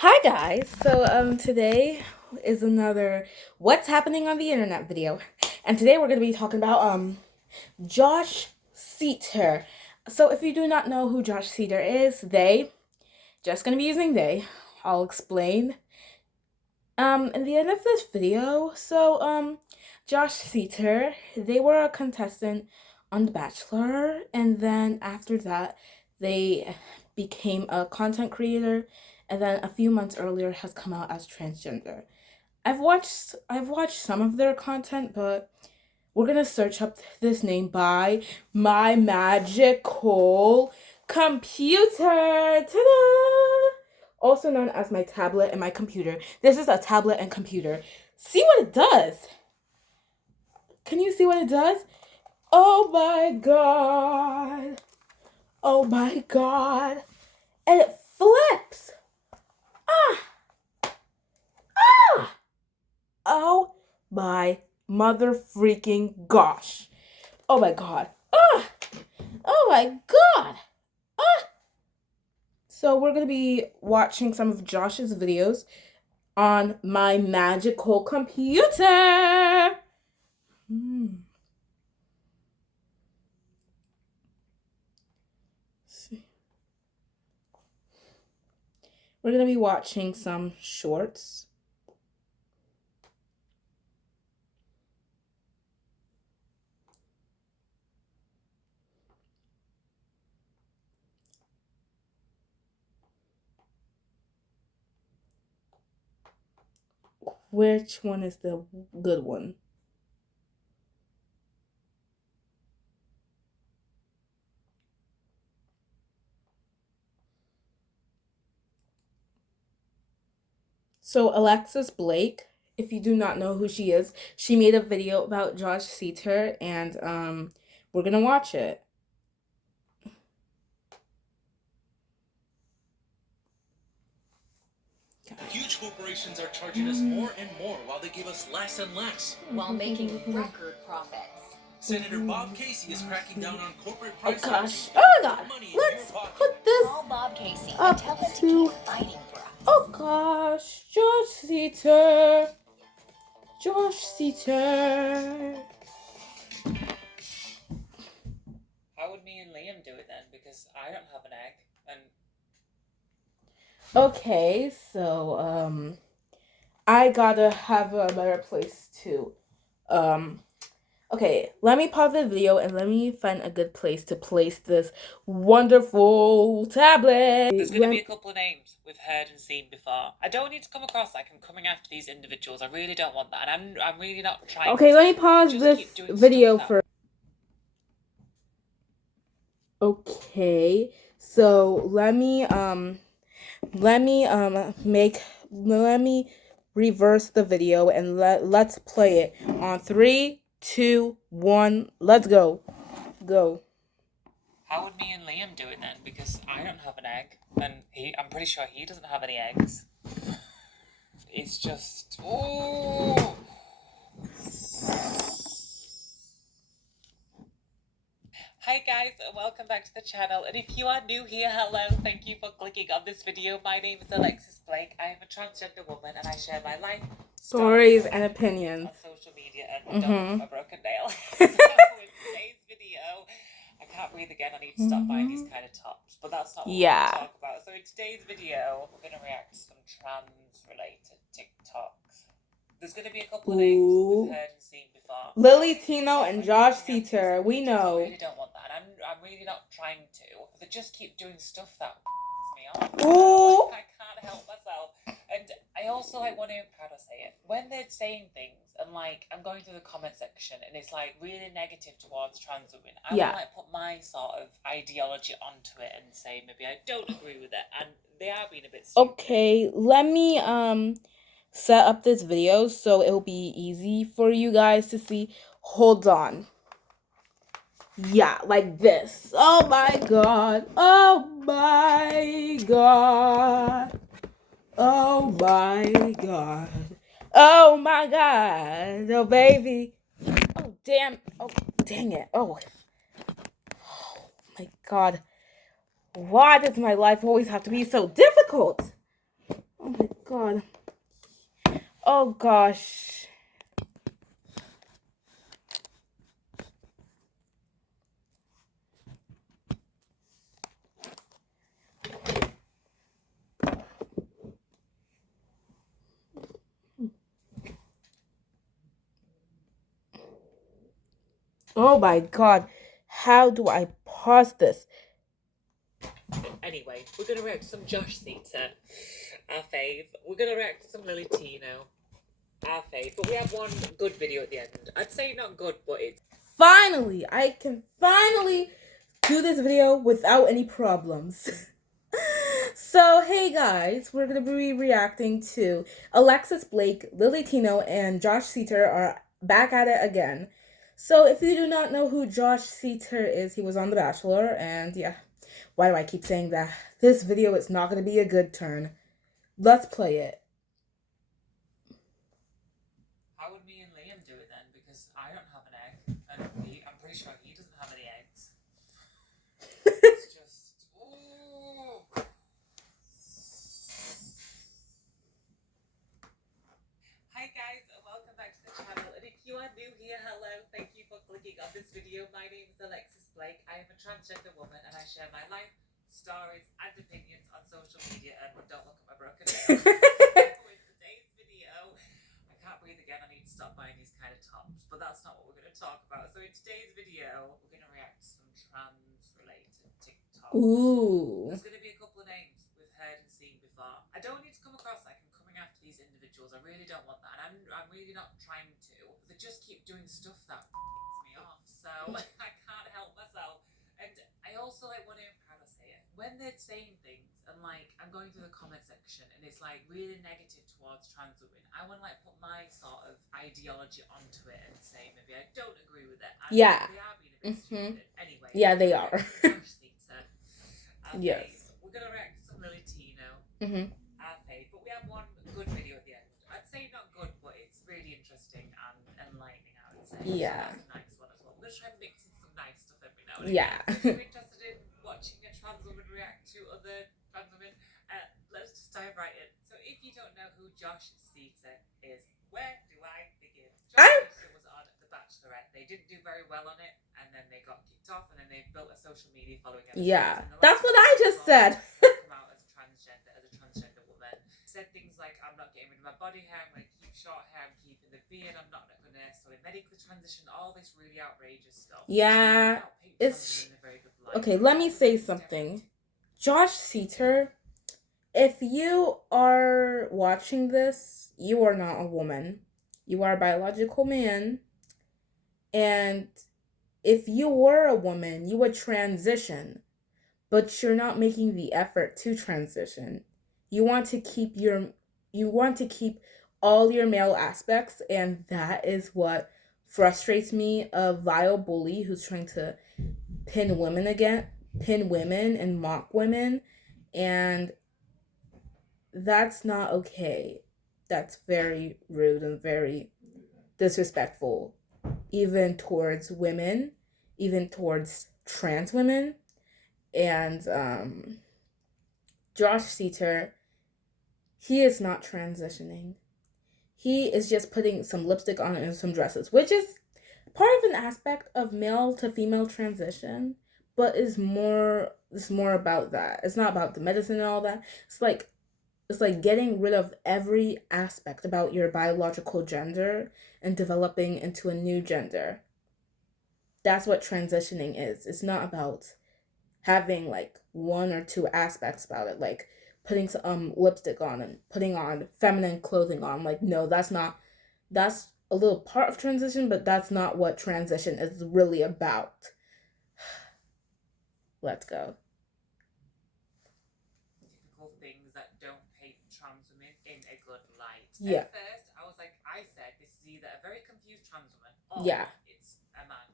Hi guys. Today is another what's happening on the internet video. And today we're going to be talking about Josh Seater. So if you do not know who Josh Seater is, just going to be using they. I'll explain in the end of this video. Josh Seater, they were a contestant on The Bachelor, and then after that they became a content creator, and then a few months earlier has come out as transgender. I've watched some of their content, but we're gonna search up this name by my magical computer. Ta-da! Also known as my tablet and my computer. This is a tablet and computer. See what it does. Can you see what it does? Oh my god. Oh my god. And it flips. Ah. Ah. Oh my mother freaking gosh. Oh my god. Ah. Oh my god. Ah. So we're going to be watching some of Josh's videos on my magical computer. We're going to be watching some shorts. Which one is the good one? So Alexis Blake, if you do not know who she is, she made a video about Josh Seater, and we're gonna watch it. Huge corporations are charging us more and more while they give us less and less, while making record profits. Senator Bob Casey is cracking down on corporate price. Oh gosh! Oh my god! Let's put this. Call Bob Casey and tell him to keep fighting for us. Oh gosh, Josh Seater. Josh Seater. How would me and Liam do it then? Because I don't have an egg, and Okay, so I gotta have a better place to Okay, let me pause the video and let me find a good place to place this wonderful tablet. There's going to be a couple of names we've heard and seen before. I don't need to come across like I'm coming after these individuals. I really don't want that, and I'm really not trying. Okay, let me pause this video for. Okay, so let me reverse the video and let's play it on 3, 2, 1. Let's go. Go. How would me and Liam do it then? Because I don't have an egg, and I'm pretty sure he doesn't have any eggs. It's just Hi guys, and welcome back to the channel, and if you are new here, hello, thank you for clicking on this video. My name is Alexis Blake. I am a transgender woman, and I share my life, stories and opinions on social media, and don't have a broken nail. So in today's video, I can't breathe again, I need to stop buying these kind of tops, but that's not what we're going to talk about. So in today's video, we're going to react to some trans-related TikToks. There's going to be a couple of names we've heard and seen before. Lily Tino and Josh Seater, we know. I really don't want that, and I'm really not trying to. They just keep doing stuff that me off. Ooh. I can't help myself. And I also want to, how do I say it? When they're saying things, and I'm going through the comment section, and it's really negative towards trans women, I would put my sort of ideology onto it and say maybe I don't agree with it, and they are being a bit stupid. Okay, let me set up this video so it'll be easy for you guys to see. Hold on. Yeah, like this. Oh my god. Oh my god. Oh my god. Oh my god. Oh baby. Oh damn. Oh dang it. Oh my god. Why does my life always have to be so difficult? Oh God. Oh gosh. Oh my God. How do I pause this? Anyway, we're going to react to some Josh Seater, our fave. We're going to react to some Lily Tino, our fave. But we have one good video at the end. I'd say not good, but it's... Finally! I can finally do this video without any problems. So, hey guys, we're going to be reacting to Alexis Blake, Lily Tino, and Josh Seater are back at it again. So, if you do not know who Josh Seater is, he was on The Bachelor, and yeah, why do I keep saying that? This video is not going to be a good turn. Let's play it. How would me and Liam do it then? Because I don't have an egg, and I'm pretty sure he doesn't have any eggs. It's just... Ooh. Hi guys, and welcome back to the channel, and if you are new here, hello, thank you for clicking on this video. My name is Alexis Blake. I am a transgender woman, and I share my life, stories, and opinions on social media, and don't look at my broken nails. In today's video, I can't breathe again, I need to stop buying these kind of tops, but that's not what we're going to talk about. So in today's video, we're going to react to some trans-related TikToks. Ooh. There's going to be a couple of names we've heard and seen before. I don't need to come across like I'm coming after these individuals. I really don't want that, and I'm really not trying to. But they just keep doing stuff that pisses me off, so I can't help myself. And I also want to, how do I say it? When they're saying things and like I'm going through the comment section and it's like really negative towards trans women, I want to like put my sort of ideology onto it and say maybe I don't agree with it. And Yeah. they are being a bit stupid. Anyway. Yeah, they are. Yes. We're gonna react to some Lily Tino, our fave, but we have one good video at the end. I'd say not good, but it's really interesting and enlightening, I would say. Yeah. So that's a nice one as well. We're gonna try and mix in some nice stuff every now and again. Yeah. If you're interested in watching a trans woman react to other trans women, let's just dive right in. So if you don't know who Josh Seater is, where do I begin? Josh Seater was on The Bachelorette. They didn't do very well on it, and then they got kicked off, and then they built a social media following. Yeah, that's what I just said. Come out as a transgender woman. Said things like, "I'm not getting rid of my body hair. I'm going to keep short hair. I'm keeping the beard. I'm not going to necessarily medically transition." All this really outrageous stuff. Yeah, it's okay. Let me say something. Josh Seater, if you are watching this, you are not a woman. You are a biological man. And if you were a woman, you would transition. But you're not making the effort to transition. You want to keep all your male aspects, and that is what frustrates me. A vile bully who's trying to pin women and mock women, and that's not okay. That's very rude and very disrespectful, even towards women, even towards trans women. And Josh Seater, he is not transitioning. He is just putting some lipstick on and some dresses, which is part of an aspect of male to female transition, but it's more about that. It's not about the medicine and all that. It's like getting rid of every aspect about your biological gender and developing into a new gender. That's what transitioning is. It's not about having like one or two aspects about it, like putting some lipstick on and putting on feminine clothing on. Like, no, that's a little part of transition, but that's not what transition is really about. Let's go. Typical things that don't paint trans women in a good light. Yeah. At first, I said this is either a very confused trans woman or it's a man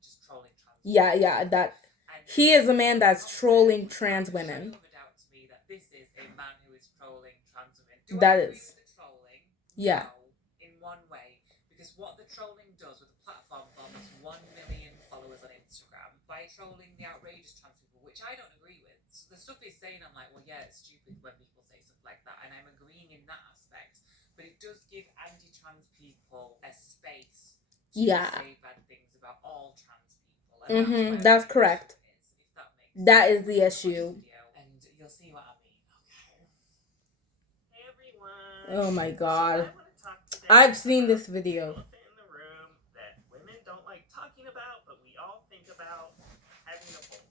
just trolling trans women. Yeah, that he is a man that's trolling trans women. There's no doubt to me that this is a man who is trolling trans women. Do that I agree is. with the trolling? Yeah. No, in one way. Because what the trolling does with a platform of almost 1 million followers on Instagram, by trolling the outrageous trans people, which I don't agree with. So the stuff he's saying, I'm like, well, yeah, it's stupid when people say stuff like that, and I'm agreeing in that Yeah. say bad things about all trans people. And That's the correct. issue is, if that makes That sense. is the issue. And you'll see what I mean. Okay. Hey everyone. Oh my god. So I want to talk today I've seen about this video. the elephant in the room that women don't like talking about, but we all think about having a bulge.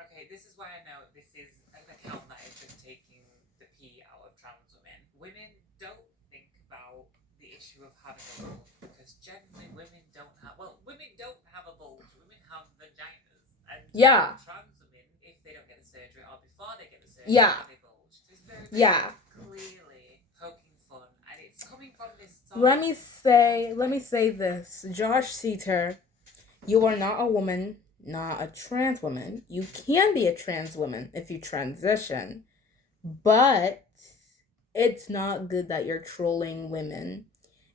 Okay, this is why I know this is an account that is just taking the pee out of trans women. Women don't think about the issue of having a bulge because generally women don't have a bulge. Women have vaginas. And Yeah. trans women, if they don't get the surgery or before they get the surgery, Yeah. they bulge. So it's very, Yeah. clearly poking fun, and it's coming from this. Let me say this. Josh Seater, you are not a woman, not a trans woman. You can be a trans woman if you transition, but it's not good that you're trolling women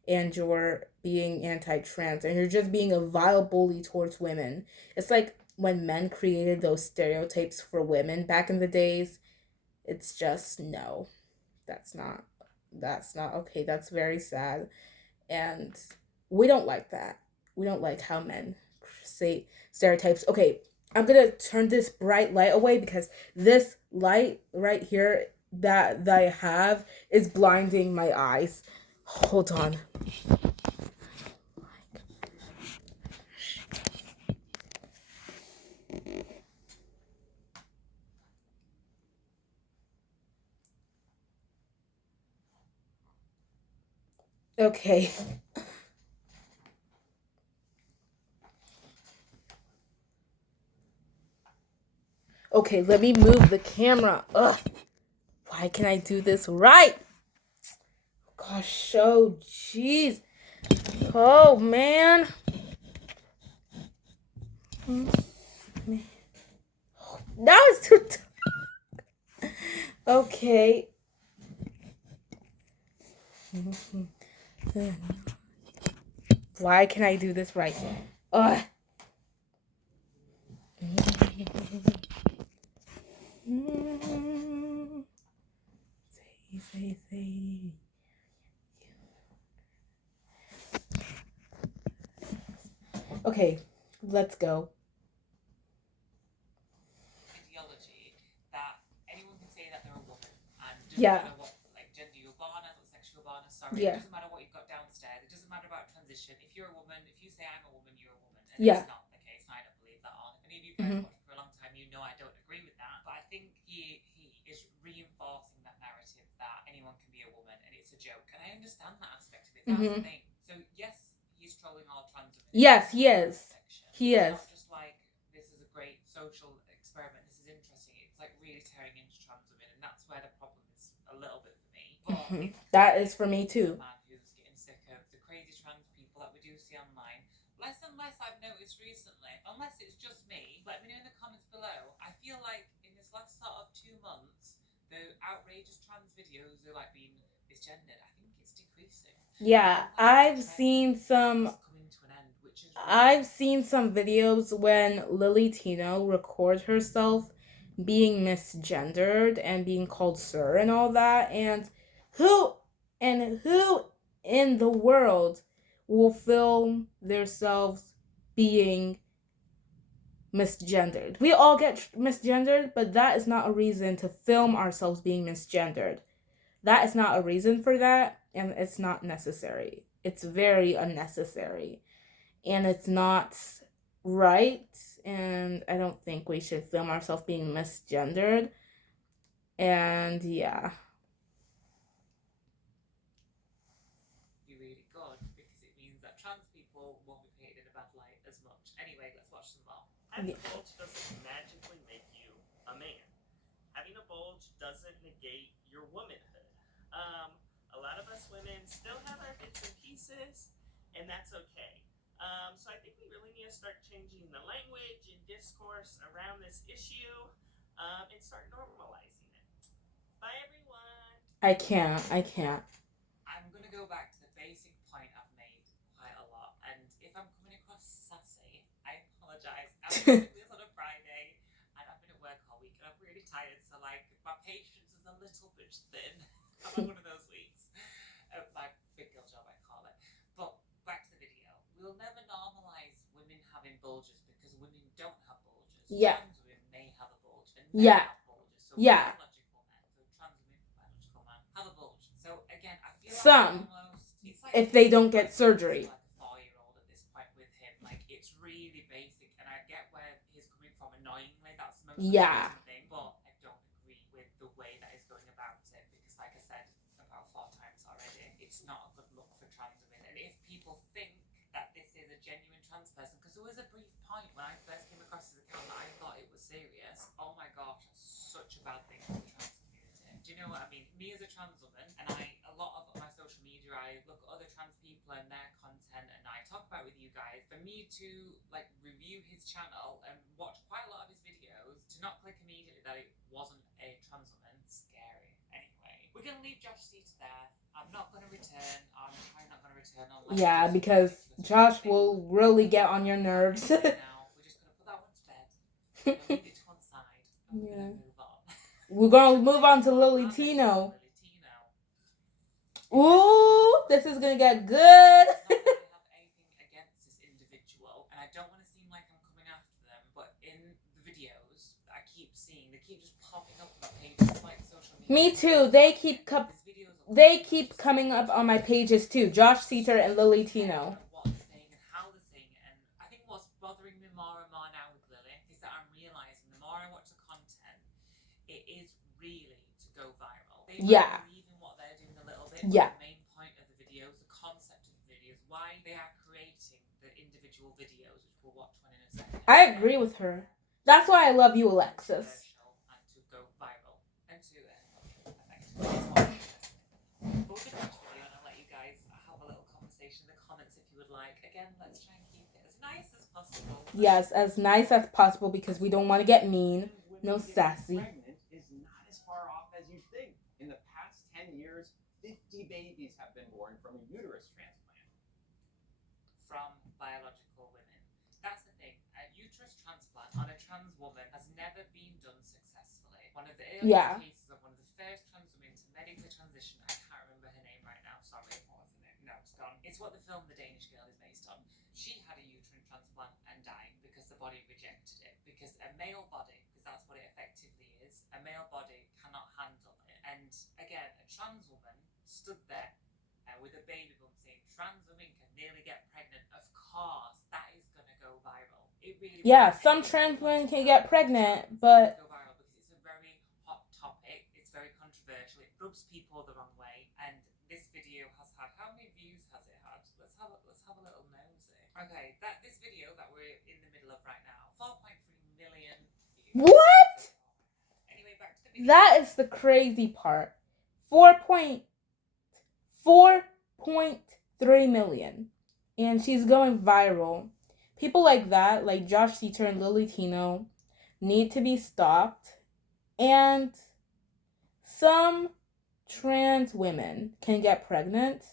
and you're being anti-trans and you're just being a vile bully towards women. It's like when men created those stereotypes for women back in the days. It's just no. That's not okay. That's very sad. And we don't like that. We don't like how men say stereotypes. Okay, I'm gonna turn this bright light away because this light right here that I have is blinding my eyes. Hold on. Okay. Okay, let me move the camera. Ugh. Why can I do this right? Gosh, oh, jeez. Oh, man. That was too... Okay. Why can I do this right? Ugh. Say. Okay, let's go. Ideology that anyone can say that they're a woman, and doesn't Yeah. matter what gender you're born as, what sex you're born as. Sorry, Yeah. it doesn't matter what you've got downstairs. It doesn't matter about transition. If you're a woman, if you say I'm a woman, you're a woman, and Yeah. it's not the case. And I don't believe that. On if any of you guys watched for a long time, you know I don't agree with that. But I think he is reinforcing that narrative that anyone can be a woman, and it's a joke. And I understand that aspect of it. That's the thing. So yes, he's trolling all trans women. Yes, he is. He is. It's not just like this is a great social experiment. This is interesting. It's like really tearing into trans women, and that's where the problem is a little bit for me. But That is for me too. Man who's getting sick of the crazy trans people that we do see online. Less and less I've noticed recently. Unless it's just me, let me know in the comments below. I feel like in this last sort of 2 months, the outrageous trans videos are like being misgendered. I think it's decreasing. Yeah, I've seen some videos when Lily Tino records herself being misgendered and being called sir and all that, and who in the world will film themselves being misgendered? We all get misgendered, but that is not a reason to film ourselves being misgendered. That is not a reason for that, and it's not necessary. It's very unnecessary, and it's not right, and I don't think we should film ourselves being misgendered, and yeah. Be really good, because it means that trans people won't be painted in a bad light as much. Anyway, let's watch some more. Having a bulge doesn't magically make you a man. Having a bulge doesn't negate your womanhood. A lot of us women still have our bits and pieces, and that's okay. So I think we really need to start changing the language and discourse around this issue, and start normalizing it. Bye, everyone. I can't. I'm going to go back to the basic point I've made quite a lot, and if I'm coming across sassy, I apologise. I'm doing this on a Friday, and I've been at work all week, and I'm really tired, so like, my patience is a little bit thin. I'm on one of those weeks. My big girl job, I call it. But back bulges because women don't have bulges. Yeah. Trans women may have a bulge and men Yeah. have bulges. So Yeah. biological men, so trans women, biological men have a bulge. So again, I feel Some, like almost, it's like if they don't get surgery. like a 4-year-old at this point with him. Like it's really basic, and I get where he's coming from. Annoyingly, that's the most Yeah. frustrating thing, but I don't agree with the way that he's going about it because, like I said about 4 times already, it's not a good look for trans women. And if people think that this is a genuine trans person, because there was a brief point when I first came across his account that I thought it was serious. Oh my gosh, that's such a bad thing for the trans community. Do you know what I mean? Me as a trans woman, and a lot of my social media, I look at other trans people and their content, and I talk about it with you guys. For me to like review his channel and watch quite a lot of his videos, to not click immediately that it wasn't a trans woman, scary. Anyway, we're gonna leave Josh Seat there. I'm not gonna return. I'm trying not gonna return on. Yeah, because Josh will really get on your nerves. Now we're just gonna put that one to bed. We'll leave it to one side. And we're Yeah. gonna move on. We're gonna move on to Lily Tino. Ooh, this is gonna get good. I have anything against this individual, and I don't want to seem like I'm coming after them, but in the videos I keep seeing, they keep just popping up on my pages, like social media. Me too. They keep coming up on my pages too. Josh Seater and Lily Tino. What they're saying and how they're saying it, and I think what's bothering me more and more now with Lily is that I'm realizing the more I watch the content, it is really to go viral. They Yeah. believe in what they're doing a little bit. Yeah. The main point of the videos, the concept of the videos, why they are creating the individual videos, which we'll watch one in a second. I agree with her. That's why I love you, Alexis. And to go viral and to affect. But we're gonna watch the video and I'll let you guys have a little conversation in the comments if you would like. Again, let's try and keep it as nice as possible. Yes, as nice as possible because we don't want to get mean. No sassy. Pregnant is not as far off as you think. In the past 10 years, 50 babies have been born from a uterus transplant. From biological women. That's the thing. A uterus transplant on a trans woman has never been done successfully. One of the earliest cases of one of the first trans women to medically transition, I can't remember her name right now, sorry, what was her name? No, it's gone. It's what the film The Danish Girl is based on. She had a uterine transplant and died because the body rejected it. Because a male body, because that's what it effectively is, a male body cannot handle it. And again, a trans woman stood there with a baby bump saying trans women can nearly get pregnant. Of course, that is going to go viral. It really Some trans women can get pregnant, but go viral because it's a very hot topic. It's very controversial. It rubs people the wrong way. And this video has had, how many views has it had? Let's have a little nosy. Okay, this video that we're in the middle of right now, 4.3 million views. what? Anyway, back to the video. That is the crazy part. 4.3 million. And she's going viral. People like that, like Josh Seater and Lily Tino, need to be stopped. And some trans women can get pregnant.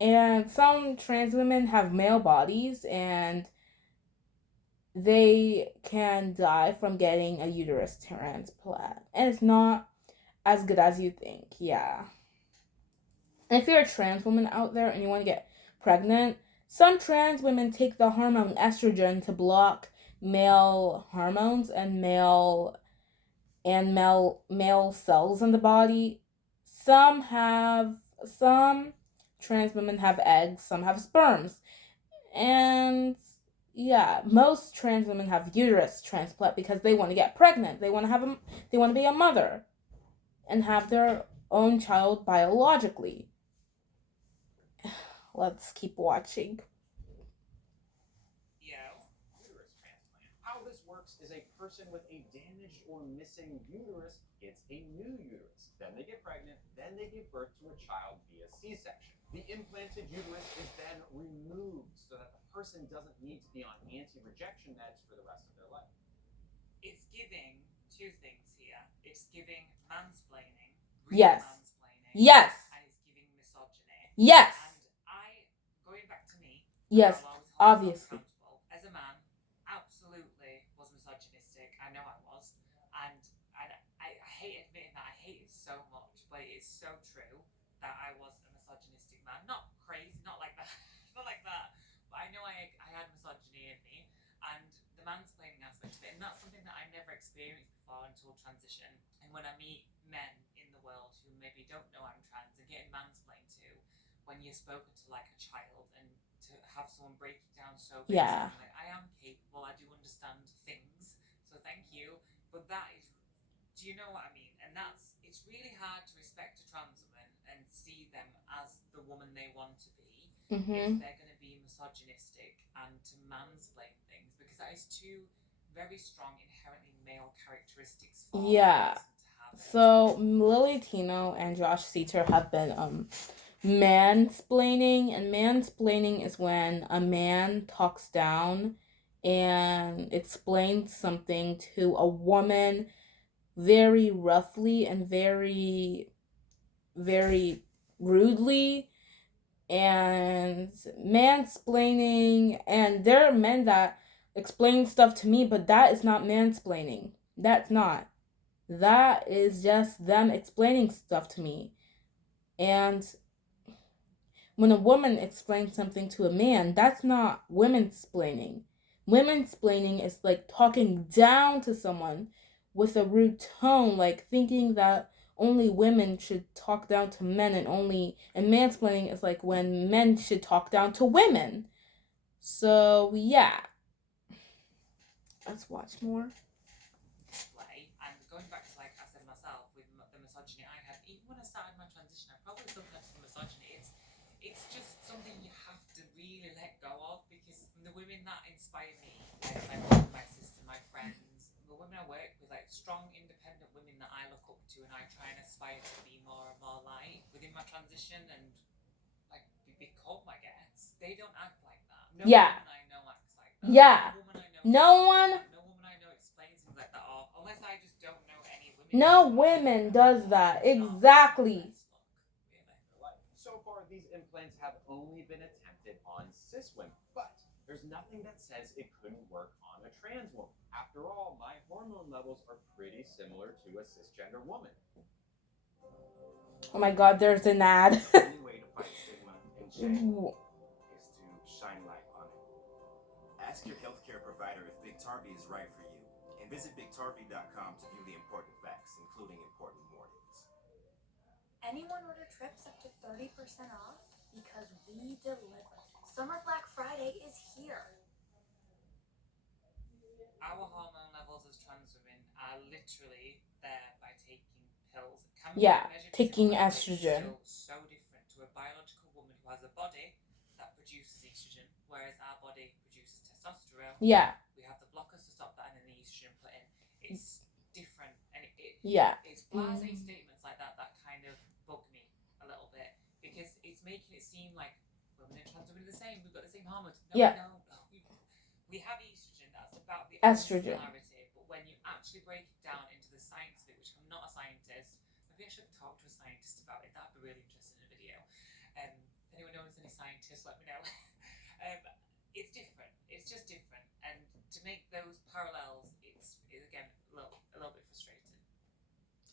And some trans women have male bodies and they can die from getting a uterus transplant. And it's not as good as you think, yeah. And if you're a trans woman out there and you want to get pregnant, some trans women take the hormone estrogen to block male hormones and male cells in the body. Some trans women have eggs, some have sperms. And yeah, most trans women have uterus transplant because they want to get pregnant. They want to be a mother and have their own child biologically. Let's keep watching. Uterus transplant. How this works is a person with a damaged or missing uterus gets a new uterus. Then they get pregnant, then they give birth to a child via C-section. The implanted uterus is then removed so that the person doesn't need to be on anti-rejection meds for the rest of their life. It's giving two things here. It's giving mansplaining. Yes. Mansplaining. Yes. And it's giving misogyny. Yes. And going back to me. Yes, obviously. As a man, absolutely was misogynistic. I know I was. And I hate admitting that. I hate it so much. But it is so true that I was a misogynistic man. Not crazy, not like that. Not like that. But I know I had misogyny in me. mansplaining aspect of it, and that's something that I never experienced before until transition. And when I meet men in the world who maybe don't know I'm trans and getting mansplained to, when you're spoken to like a child, and to have someone break it down so big, Yeah. like, I am capable, I do understand things, so thank you. But that is, do you know what I mean? And it's really hard to respect a trans woman and see them as the woman they want to be if they're going to be misogynistic and to mansplain things, because that is two very strong, inherently male characteristics for Yeah. a person to have. So Lily Tino and Josh Seater have been mansplaining, and mansplaining is when a man talks down and explains something to a woman very roughly and very, very rudely. And mansplaining, and there are men that explain stuff to me, but that is not mansplaining. That's not. That is just them explaining stuff to me. And when a woman explains something to a man, that's not women-splaining. Women-splaining is like talking down to someone with a rude tone, like thinking that only women should talk down to men, and mansplaining is like when men should talk down to women. So yeah. Let's watch more. Way, and going back to, like I said myself, with the misogyny I had, even when I started my transition, I probably still had some misogyny. It's just something you have to really let go of, because the women that inspire me, like my mom, my sister, my friends, the women I work with, like strong, independent women that I look up to and I try and aspire to be more and more like within my transition and like become, I guess. They don't act like that. No Yeah. woman I know acts like that. Yeah. No woman I know No one explains things like that, or unless I just don't know any women. No women does that. Exactly. So far, these implants have only been attempted on cis women, but there's nothing that says it couldn't work on a trans woman. After all, my hormone levels are pretty similar to a cisgender woman. Oh my god, there's an ad. The only way to fight stigma and shame is to shine light on it. Ask your healthcare provider if Big Tarby is right for you, and visit BigTarby.com to view the important facts, including important warnings. Anyone order trips up to 30% off? Because we deliver. Summer Black Friday is here. Our hormone levels as trans women are literally there by taking pills. Yeah, taking estrogen. So different to a biological woman who has a body that produces estrogen, whereas our body produces testosterone. Yeah. We have the blockers to stop that, and then the estrogen put in. It's different, and it's blasé statements like that kind of bug me a little bit, because it's making it seem like women and trans women are the same. We've got the same hormones. No, no. We have estrogen. That's about the estrogen. Similarity. But when you actually break it down into the science of it, which I'm not a scientist, maybe I should talk to a scientist about it. That'd be really interesting in a video. If anyone knows any scientists, let me know. It's different. It's just different. And to make those parallels, it's again a little bit frustrating.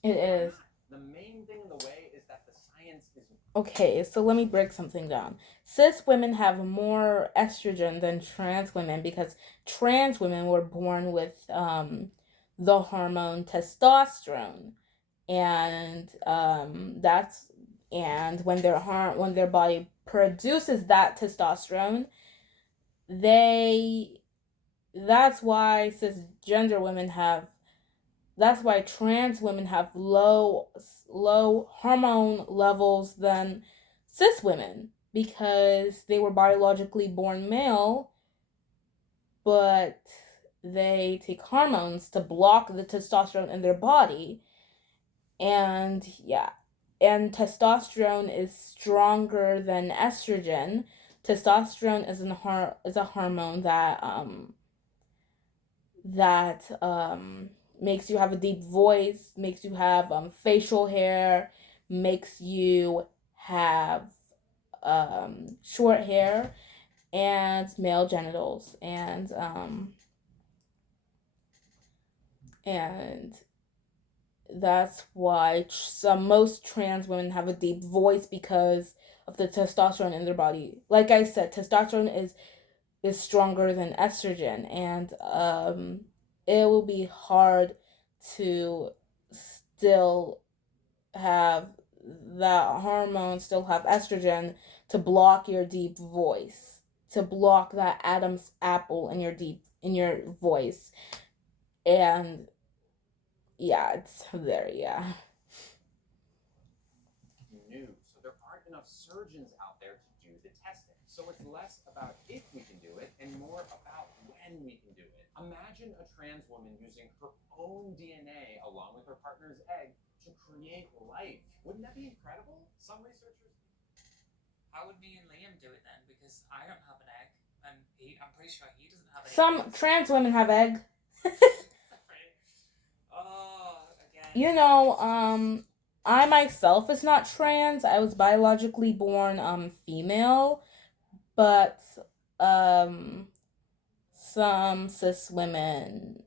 It is. The main thing in the way is that the science is... Okay, so let me break something down. Cis women have more estrogen than trans women, because trans women were born with the hormone testosterone, and when their body produces that testosterone, that's why cisgender women have. That's why trans women have low hormone levels than cis women, because they were biologically born male, but they take hormones to block the testosterone in their body. And testosterone is stronger than estrogen. Testosterone is a hormone that makes you have a deep voice, makes you have facial hair, makes you have short hair and male genitals, and that's why most trans women have a deep voice, because of the testosterone in their body. Like I said, testosterone is is stronger than estrogen, and it will be hard to still have that hormone, still have estrogen to block your deep voice, to block that Adam's apple in your voice. And yeah, it's very, yeah. New, so there aren't enough surgeons out there to do the testing. So it's less about if we can do it and more about when we can do it. Imagine a trans woman using her own DNA along with her partner's egg to create life. Wouldn't that be incredible? Some researchers. How would me and Liam do it then? Because I don't have an egg, and I'm pretty sure he doesn't have an egg. Some trans women have egg. Oh, again. You know, I myself is not trans. I was biologically born female, but some cis women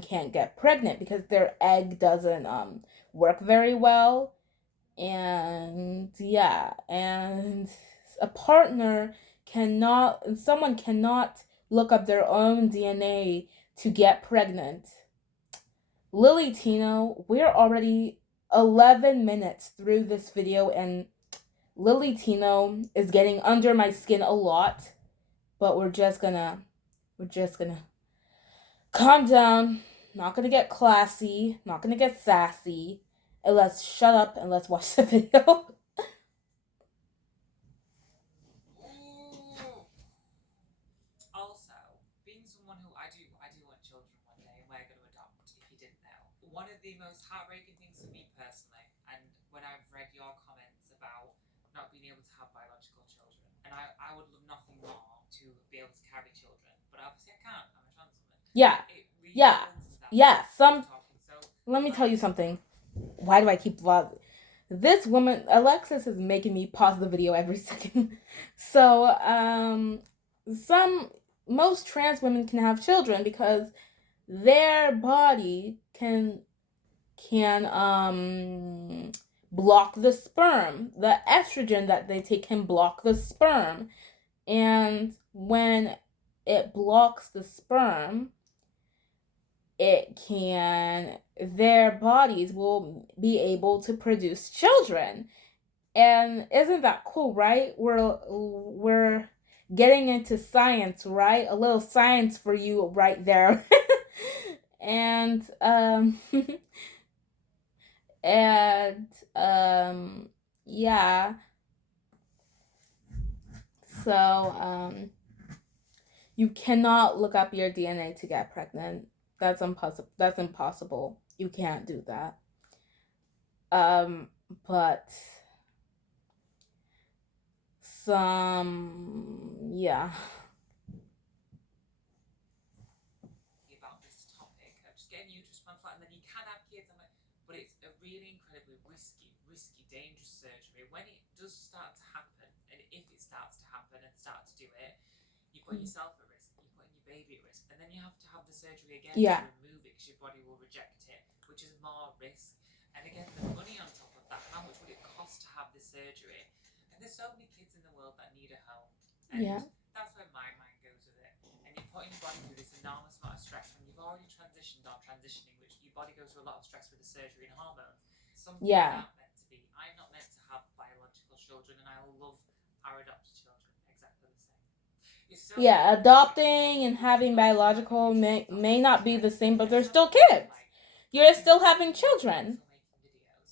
can't get pregnant because their egg doesn't work very well. And yeah, and someone cannot look up their own DNA to get pregnant. Lily Tino, we're already 11 minutes through this video, and Lily Tino is getting under my skin a lot, but we're just gonna calm down, not gonna get classy, not gonna get sassy, and let's shut up and let's watch the video. Also, being someone who I do want children one day, and we're going to adopt, if you didn't know. One of the most heartbreaking things for me personally, and when I've read your comments about not being able to have biological children, and I would love nothing more to be able to carry children, but obviously I can't. I'm a trans woman. Yeah. Really Let me tell you something. Why do I keep vlogging? This woman, Alexis, is making me pause the video every second. So, most trans women can have children because their body can block the sperm. The estrogen that they take can block the sperm. And when it blocks the sperm, their bodies will be able to produce children. And isn't that cool, right? We're getting into science, right? A little science for you right there. And yeah. So you cannot look up your DNA to get pregnant. That's impossible. You can't do that. But yeah. About this topic of just getting uterus transplant, and then you can have kids. I'm like, but it's a really incredibly risky, dangerous surgery. When it does start to happen, and if it starts to happen and start to do it, you put yourself at risk, you're putting your baby at risk, and then you have to have the surgery again to remove it because your body will reject it, which is more risk. And again, the money on top of that, how much would it cost to have the surgery? And there's so many kids in the world that need a home. And that's where my mind goes with it. And you're putting your body through this enormous amount of stress when you've already transitioned or transitioning, which your body goes through a lot of stress with the surgery and hormones. Some things aren't meant to be. I'm not meant to have biological children, and I love our adopted children exactly the same. Adopting and having biological may not be the same, but they're still kids. You're still having children.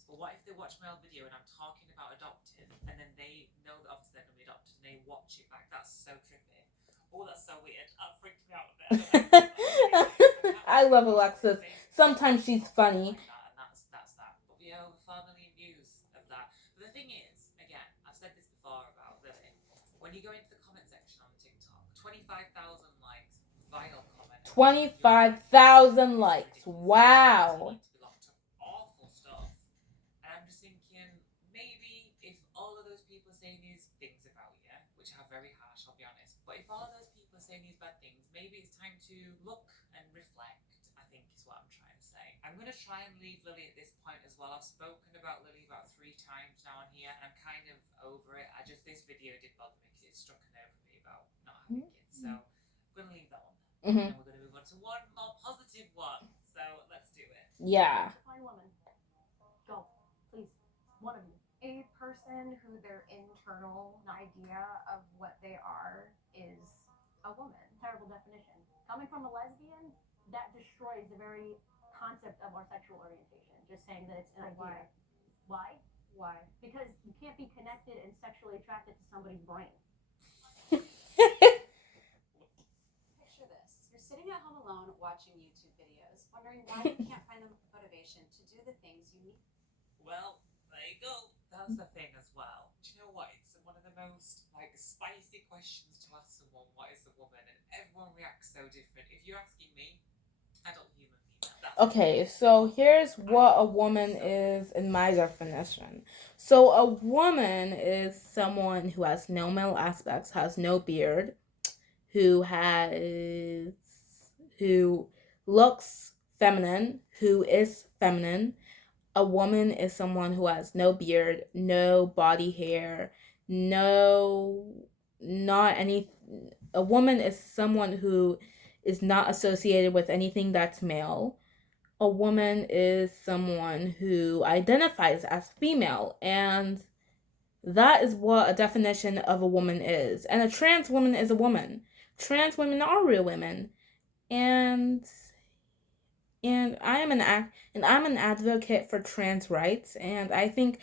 But what if they watch my old video and I'm talking about adopting, and then they know that obviously they're going to be adopted and they watch it back? That's so trippy. Oh, that's so weird. That freaked me out a bit. I love Alexis. Sometimes she's funny. And that's that. But we have family views of that. But the thing is, again, I've said this before about Lily. When you go into the comment section on TikTok, 25,000 likes, vile comment. 25,000 likes. Wow. Awful stuff. And I'm just thinking, maybe if all of those people are saying these things about you, which are very harsh, I'll be honest, but if all of those people are saying these bad things, maybe it's time to look and reflect, I think is what I'm trying to say. I'm going to try and leave Lily at this point as well. I've spoken about Lily about 3 times now on here, and I'm kind of over it. This video did bother me because it struck a nerve with me about not having kids. So we're going to leave that one. Mm-hmm. And we're going to move on to one more positive one. So let's do it. Yeah. Define woman. Go, please. One of you. A person who their internal idea of what they are is a woman. Terrible definition. Coming from a lesbian, that destroys the very concept of our sexual orientation. Just saying that it's an idea. Why? Why? Because you can't be connected and sexually attracted to somebody's brain. Picture this. You're sitting at home alone watching YouTube videos, wondering why you can't find the motivation to do the things you need. Well, there you go. That's the thing as well. Do you know what? It's one of the most spicy questions to ask someone. What is a woman? And everyone reacts so different. If you're asking me, adult human female. Okay, so here's what a woman is in my definition. So a woman is someone who has no male aspects, has no beard, who looks feminine, who is feminine. A woman is someone who has no beard, no body hair, a woman is someone who is not associated with anything that's male. A woman is someone who identifies as female, and that is what a definition of a woman is. And a trans woman is a woman. Trans women are real women, and I'm an advocate for trans rights, and I think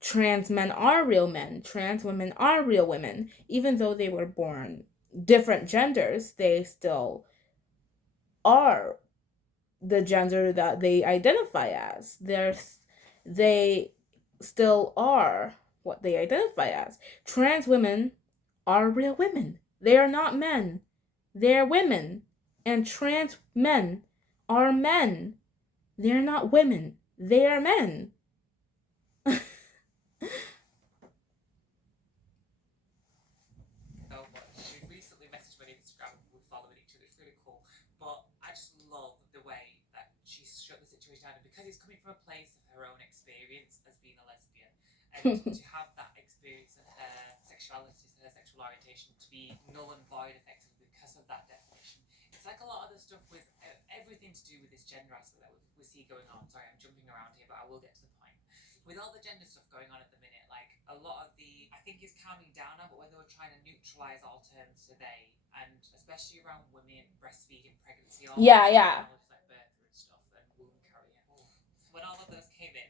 trans men are real men. Trans women are real women. Even though they were born different genders, they still are the gender that they identify as. They still are what they identify as. Trans women are real women. They are not men. They're women. And trans men are men. They're not women. They are men. So much. She recently messaged me on Instagram. We're following each other. It's really cool. But I just love the way that she's shut the situation down. And because it's coming from a place of her own experience as being a lesbian, and to have that experience of her sexuality, her sexual orientation to be null and void effectively because of that definition. It's like a lot of the stuff with everything to do with this gender aspect that we see going on. Sorry, I'm jumping around here, but I will get to the point. With all the gender stuff going on at the minute, a lot of I think it's calming down now, but when they were trying to neutralise all terms to they, and especially around women, breastfeeding, pregnancy, all Yeah. like birth and stuff, and womb carrying. When all of those came in,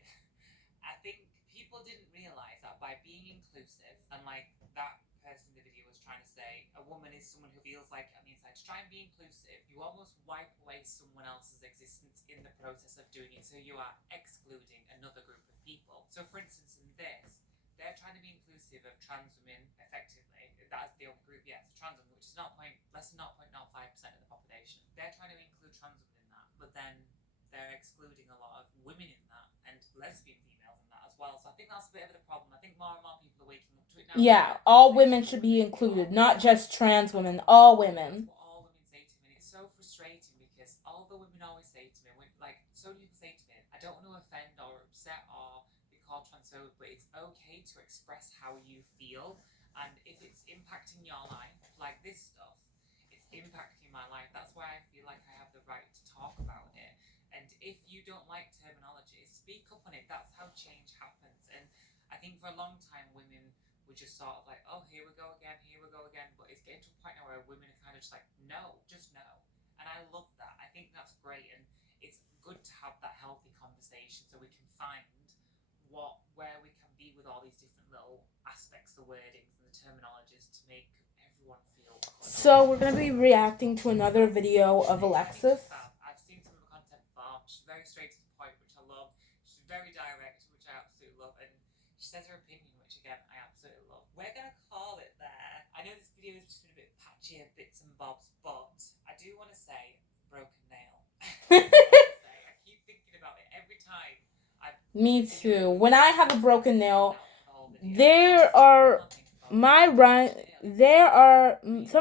I think people didn't realise that by being inclusive, and that person in the video was trying to say, a woman is someone who feels like on the inside. To try and be inclusive, you almost wipe away someone else's existence in the process of doing it, so you are excluding another group of people. So for instance, in this, they're trying to be inclusive of trans women effectively. That's the only group, yes, trans women, which is less than 0.05% of the population. They're trying to include trans women in that, but then they're excluding a lot of women in that and lesbian females in that as well. So I think that's a bit of the problem. I think more and more people are waking up to it now. Yeah, all women should be included, not just trans women, all women. That's what all women say to me, and it's so frustrating because all the women always say to me, so many people say to me, I don't want to offend or upset or be called transphobic, but it's okay to express how you feel, and if it's impacting your life, like this stuff, it's impacting my life. That's why I feel like I have the right to talk about it. And if you don't like terminology, speak up on it. That's how change happens. And I think for a long time, women were just sort of like, oh, here we go again. But it's getting to a point now where women are kind of just like, no, just no. And I love that. I think that's great. And it's good to have that healthy conversation so we can find where we can be with all these different little aspects, the wordings and the terminologies to make everyone feel good. So we're going to be reacting to another video of Alexis. I've seen some of the content before. She's very straight to the point, which I love. She's very direct, which I absolutely love. And she says her opinion, which again, I absolutely love. We're going to call it there. I know this video has just been a bit patchy of bits and bobs, but I do want to say broken nail. I keep thinking about it every time. Me too. When I have a broken nail, some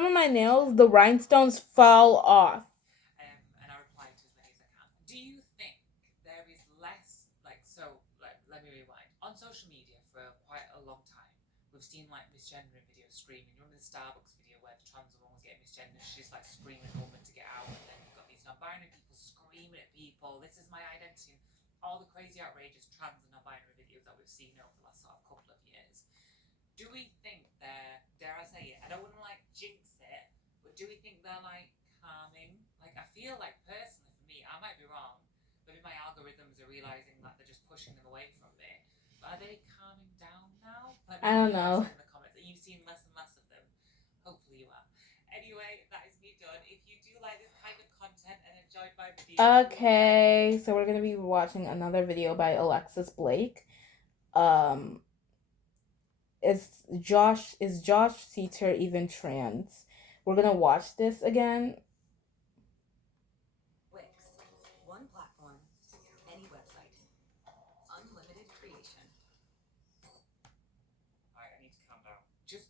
of my nails, the rhinestones fall off. And I reply to as many as I can. Do you think there is less, let me rewind. On social media for quite a long time, we've seen like misgendering videos screaming. You remember the Starbucks video where the trans woman was getting misgendered? She's like screaming at the woman to get out, and then you've got these non-binary people screaming at people, this is my identity, and all the crazy outrageous trans and non-binary videos that we've seen over the last sort of couple of years. Do we think they're, dare I say it, I don't want to like jinx it, but do we think they're like calming? Like I feel like personally for me, I might be wrong, maybe my algorithms are realizing that they're just pushing them away from me. But are they calming down now? Like, I don't know. in the comments, are you seeing less and less of them? Hopefully you are. Anyway, that is me done. If you do like this kind of content and enjoyed my video, Okay, so we're gonna be watching another video by Alexis Blake. Is Josh Seater even trans? We're gonna watch this again. Wix. One platform, any website. Unlimited creation. Alright, I need to calm down. Just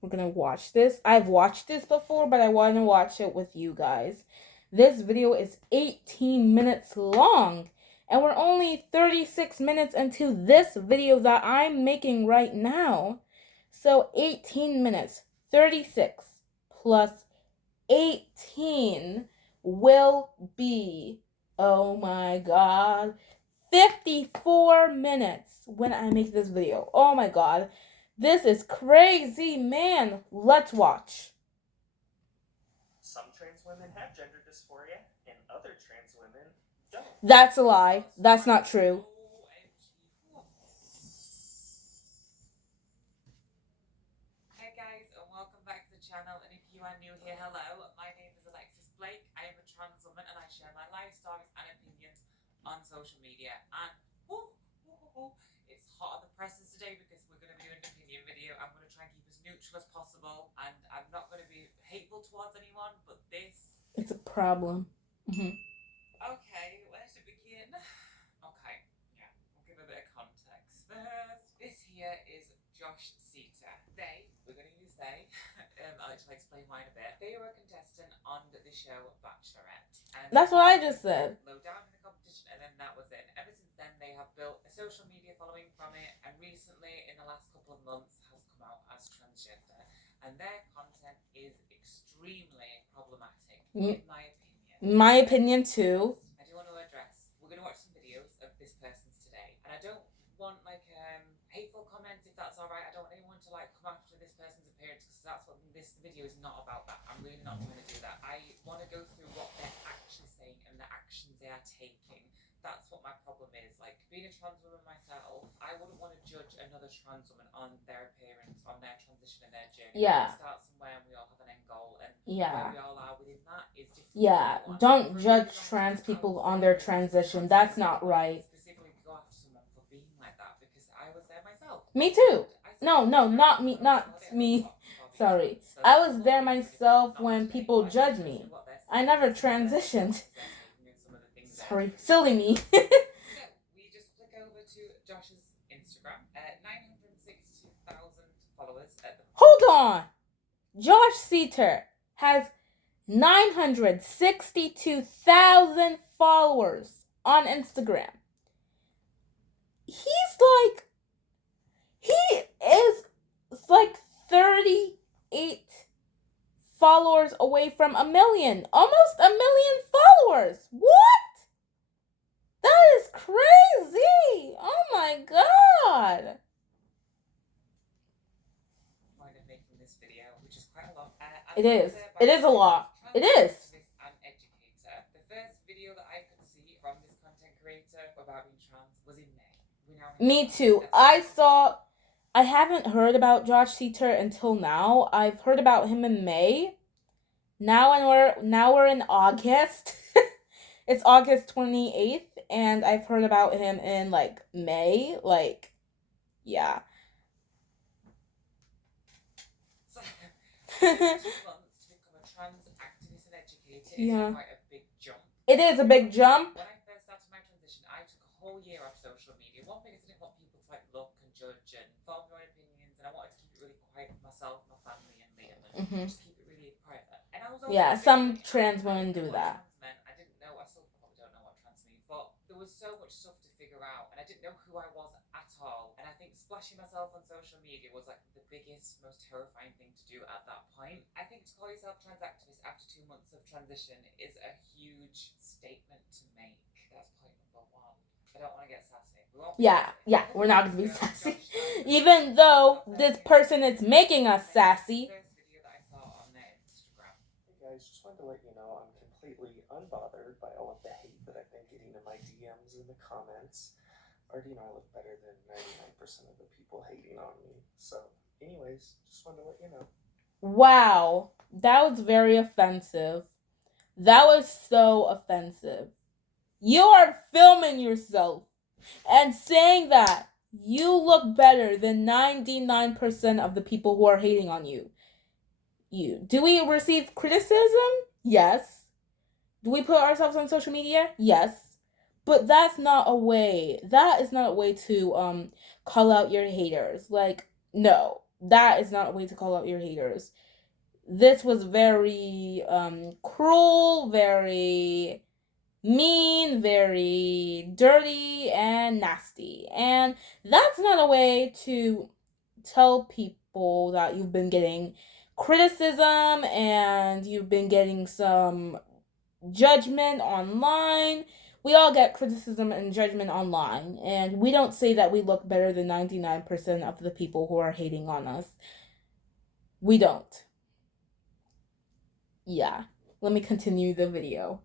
We're gonna watch this. I've watched this before, but I want to watch it with you guys. This video is 18 minutes long, and we're only 36 minutes into this video that I'm making right now. So 18 minutes, 36 plus 18 will be, oh my god, 54 minutes when I make this video. Oh my god. This is crazy, man. Let's watch. Some trans women have gender dysphoria, and other trans women don't. That's a lie. That's not true. Hey guys, and welcome back to the channel. And if you are new here, hello. My name is Alexis Blake. I am a trans woman, and I share my life stories and opinions on social media. And it's hot on the presses today because we're going to be doing an opinion video. I'm going to try and keep as neutral as possible, and I'm not going to be hateful towards anyone, but this... It's a problem. Okay, where to begin? Okay, yeah, I'll give a bit of context first. This here is Josh Seater. We're going to use they. I'll actually explain why in a bit. They were a contestant on the show Bachelorette. And That's what I just said. Low down in the competition, and then that was it. Ever since then, they have built a social media following from it, and recently, in the last couple of months, has come out as transgender. And their content is extremely problematic, in my opinion. My opinion too. I do want to address, we're going to watch some videos of this person's today, and I don't want like hateful comments, if that's alright. I don't want anyone to like come after this person's appearance, because that's what this video is not about. That I'm really not trying to do that. I want to go through what they're actually saying and the actions they are taking. That's what my problem is. Like, being a trans woman myself, I wouldn't want to judge another trans woman on their appearance, on their transition and their journey. Yeah. We start somewhere and we all have an end goal, and Yeah. where we all are within that is different. Yeah, don't judge trans people on their transition. That's not right. Specifically go after someone for being like that, because I was there myself. Me too. No, not me. Sorry. I was there myself when people judge me. I never transitioned. Sorry, silly me. So we just flick over to Josh's Instagram at 962,000 followers at the Hold on. Josh Seater has 962,000 followers on Instagram. He is like 38 followers away from 1 million. Almost 1 million followers. What? That is crazy. Oh my god. point of making this video, which is quite a lot. It is. It is a lot. It is. An educator. The first video that I could see from this content creator about being trans was in May. Me too. I haven't heard about Josh Seater until now. I've heard about him in May. Now we're in August. It's August 28th, and I've heard about him in like May. Like, yeah. So, 2 months to become a trans activist and educator is Yeah. quite a big jump. It is a big jump. When I first started my transition, I took a whole year off social media. One thing is I didn't want people to like look and judge and form their own opinions, and I wanted to keep it really quiet for myself, my family, and Liam, and just keep it really private. And I was also Yeah, some figuring trans out women do what that. trans meant. I didn't know. I still probably don't know what trans means, but there was so much stuff to figure figure out, and I didn't know who I was at all. And I think splashing myself on social media was like the biggest, most terrifying thing to do at that point. I think to call yourself a trans activist after 2 months of transition is a huge statement to make. That's point number one. I don't want to get sassy. Yeah, we're not gonna be sassy. Even though this person is making us sassy. First video that I saw on their Instagram. Hey guys, just wanted to let you know I'm completely unbothered by all of the hate that I've been getting in my DMs and the comments. Already know I look better than 99% of the people hating on me. So, anyways, just wanted to let you know. Wow, that was very offensive. That was so offensive. You are filming yourself and saying that you look better than 99% of the people who are hating on you. Do we receive criticism? Yes. Do we put ourselves on social media? Yes. But that's not a way. That is not a way to call out your haters. Like, no, that is not a way to call out your haters. This was very cruel, very mean, very dirty, and nasty. And that's not a way to tell people that you've been getting criticism and you've been getting some judgment online. We all get criticism and judgment online, and we don't say that we look better than 99% of the people who are hating on us. We don't. Yeah. Let me continue the video.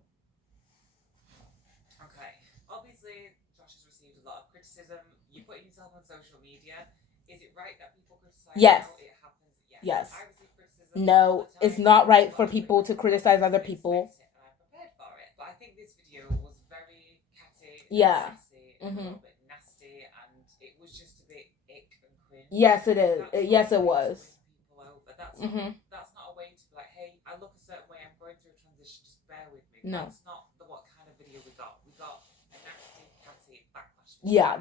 Okay. Obviously, Josh has received a lot of criticism. You're putting yourself on social media. Is it right that people criticize Yes. how it happens? Yes. I receive criticism No, all the time. it's not right for people to criticize other people. And I'm prepared for it. But I think this video was very catty, Yeah. sassy, a little bit nasty, and it was just a bit ick and cringe. Yes, it is. That's Yes, not it a way to was. win people over. That's not a way to be like, hey, I look a certain way, I'm going through a transition, just bear with me. No. That's not what kind of video we got. We got a nasty, catty backlash. Yeah,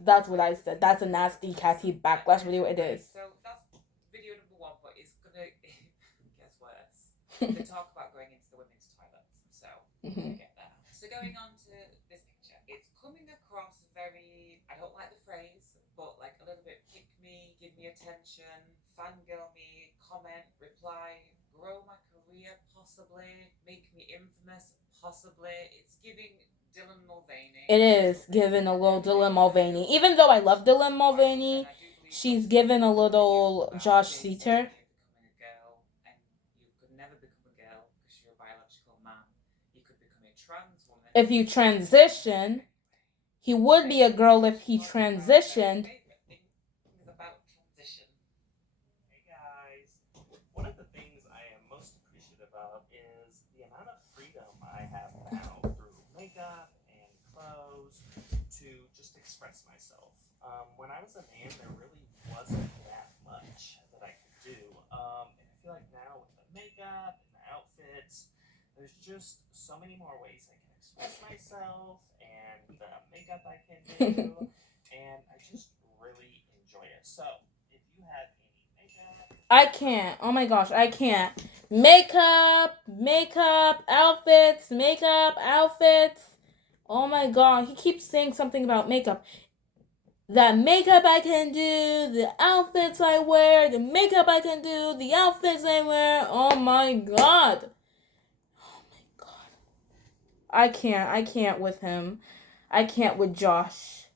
that's what I said. That's a nasty, catty backlash video. It is. So that's video number one, but it's gonna get worse. They talk about going into the women's toilets, so we're gonna get there. So going on to this picture, it's coming across very, I don't like the phrase, but like a little bit pick me, give me attention, fangirl me, comment, reply, grow my career possibly, make me infamous possibly. It's giving Dylan Mulvaney. It is giving a little Dylan Mulvaney. Even though I love Dylan Mulvaney, she's given a little Josh Seater. Becoming a girl, and you could never become a girl because you're a biological man. You could become a trans woman. If you transition, he would be a girl if he transitioned. About transition. Hey guys, one of the things I am most appreciative of is the amount of freedom I have now through makeup and clothes to just express myself. When I was a man, there really wasn't that much that I could do. And I feel like now with the makeup and the outfits, there's just so many more ways I can express myself and the makeup I can do. And I just really enjoy it. So, if you have any makeup, I can't. Oh my gosh, I can't. Makeup, outfits. Oh my god, he keeps saying something about makeup. The makeup I can do, the outfits I wear, the makeup I can do, the outfits I wear. Oh my god. Oh my god. I can't with him. I can't with Josh.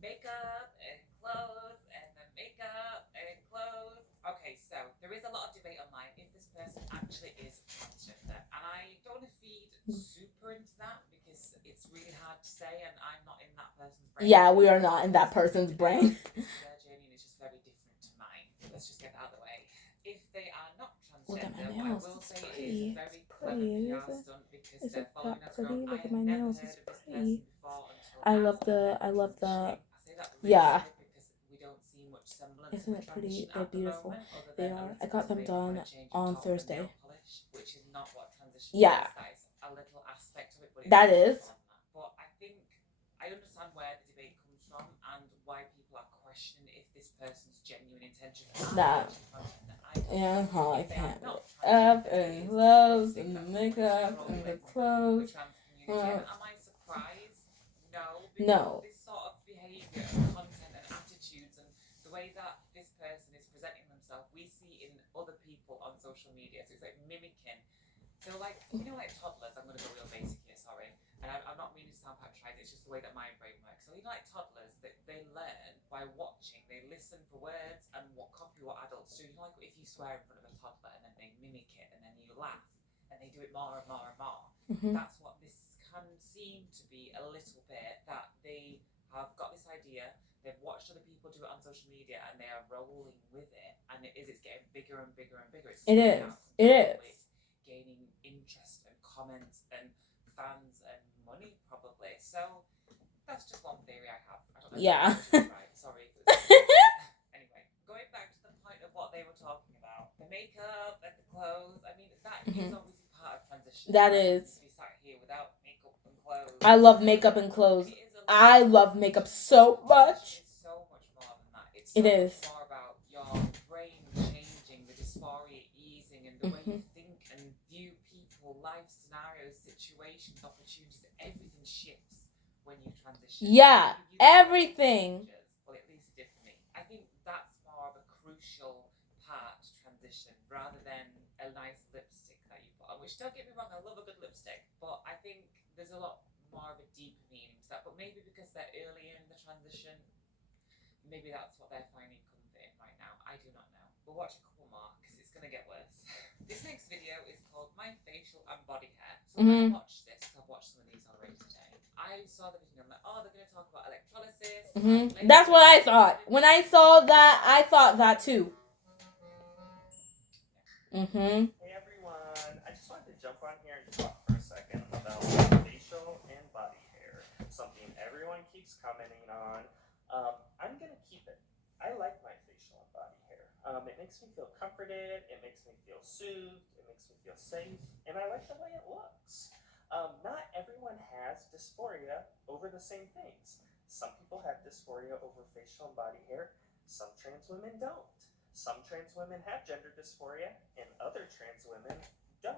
Makeup and clothes and the makeup and clothes. Okay, so there is a lot of debate online if this person actually is transgender, and I don't want to feed super into that because it's really hard to say, and I'm not in that person's brain. Yeah, we are not in that person's brain. Their journey is just very different to mine. Let's just get that out of the way. If they are not Look at transgender, my what I nails. will It's say pretty. is a very It's clever pretty, PR is it? stunt because Is they're it following that us around. pretty? Look I at my have never nails. heard It's of this pretty. person before until I now. love the I say that really yeah. because we don't see much semblance Isn't of it pretty? transition They're at the beautiful. moment, other They than a are. little I got them bit of a done change on top and Thursday. nail polish, which is not what transition Yeah. is. That is a little aspect of it, but That it's is. more than that. But I think I understand where the debate comes from and why people are questioning if this person's genuine intentions are That. actually transgender. I don't Yeah, know. how I If they are can't. not Up transgender, and it's clothes disgusting. and the That's what makeup it's and the always clothes. the trans Again, am I surprised? No. No. This sort of behaviour, content and attitudes and the way that this person is presenting themselves, we see in other people on social media. So it's like mimicking. So like, you know, like toddlers, I'm going to go real basic here, sorry. And I'm not meaning to sound patronising, it's just the way that my brain works. So you know, like toddlers, they learn by watching, they listen for words and copy what adults do. You know, like if you swear in front of a toddler and then they mimic it and then you laugh and they do it more and more and more. That's what this can seem to be a little bit, that they have got this idea, they've watched other people do it on social media and they are rolling with it, and it's getting bigger and bigger and bigger. It is. Gaining interest and comments and fans and money probably. So that's just one theory I have. I don't know. Yeah. Right. Sorry. Anyway, going back to the point of what they were talking about, the makeup and the clothes. I mean, that is obviously part of transition. That is. To be sat here without makeup and clothes. I love makeup and clothes. I love makeup so much. It's so much more than that. It's so much more about your brain changing, the dysphoria easing, and the way you think and view people, life scenarios, situations, opportunities. Everything shifts when you transition. Yeah, everything. Well, at least it did for me. I think that's more of a crucial part to transition, rather than a nice lipstick that you put on. Which, don't get me wrong, I love a good lipstick, but I think there's a lot more of a deeper meaning to that. But maybe because they're earlier in the transition, maybe that's what they're finding comfort in right now. I do not know. We'll watch a couple more because it's going to get worse. This next video is called My Facial and Body Hair. So when I watched this, because I've watched some of these already today, I saw the video and I'm like, oh, they're going to talk about electrolysis. That's what I thought. When I saw that, I thought that too. Hey everyone, I just wanted to jump on here and talk for a second about facial and body hair. Something everyone keeps commenting on. I'm gonna keep it. I like my facial and body hair. It makes me feel comforted, it makes me feel soothed, it makes me feel safe, and I like the way it looks. Not everyone has dysphoria over the same things. Some people have dysphoria over facial and body hair, some trans women don't. Some trans women have gender dysphoria, and other trans women don't.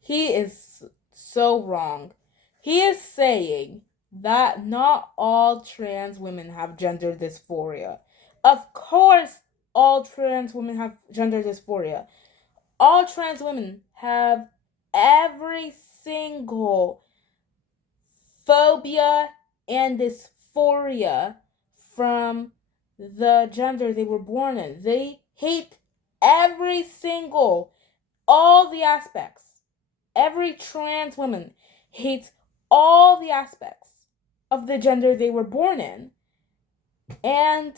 He is so wrong. He is saying that not all trans women have gender dysphoria. Of course, all trans women have gender dysphoria. All trans women have every single phobia and dysphoria from the gender they were born in. They hate all the aspects. Every trans woman hates all the aspects of the gender they were born in. And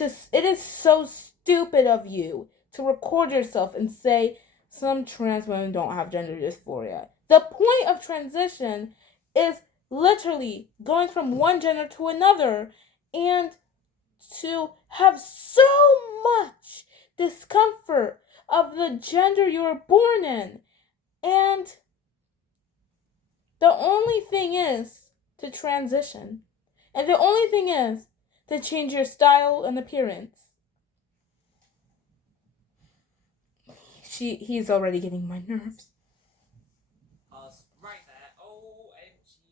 it is so stupid of you to record yourself and say some trans women don't have gender dysphoria. The point of transition is literally going from one gender to another, and to have so much discomfort of the gender you were born in. And the only thing is to transition. And the only thing is to change your style and appearance. He's already getting my nerves. Right there. OMG.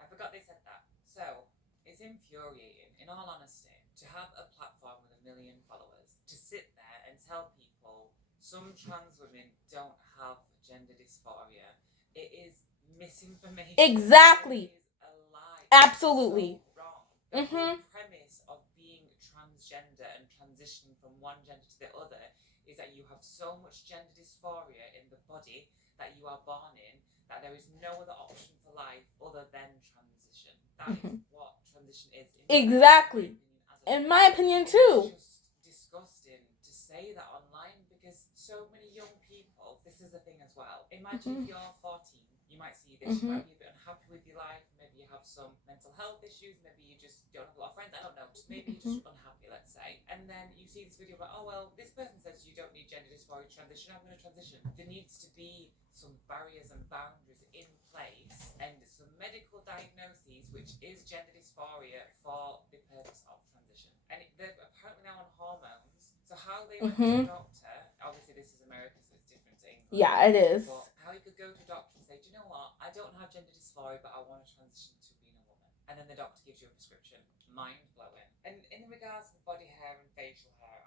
I forgot they said that. So, it's infuriating, in all honesty, to have a platform with 1 million followers, to sit there and tell people some trans women don't have gender dysphoria. It is misinformation. Exactly. It is a lie. Absolutely. So wrong. The whole premise of being transgender and transitioning from one gender to the other is that you have so much gender dysphoria in the body that you are born in, that there is no other option for life other than transition. That is what transition is. Exactly. In my opinion too. It's just disgusting to say that online, because so many young people, this is the thing as well. Imagine if you're 14, you might see this, you might be a bit unhappy with your life, maybe you have some mental health issues, maybe you just don't have a lot of friends, I don't know, just maybe you're just unhappy, let's say. And then you see this video about, oh well, this person says you don't need gender dysphoria transition, I'm going to transition. There needs to be some barriers and boundaries in place, and some medical diagnoses, which is gender dysphoria, for the purpose of transition. And they're apparently now on hormones, so how they went to a doctor, obviously this is America, so it's different to England. Yeah, it is. But how you could go to a doctor and say, do you know what, I don't have gender dysphoria, but I want to transition to being a woman. And then the doctor gives you a prescription. Mind-blowing. And in regards to body hair and facial hair,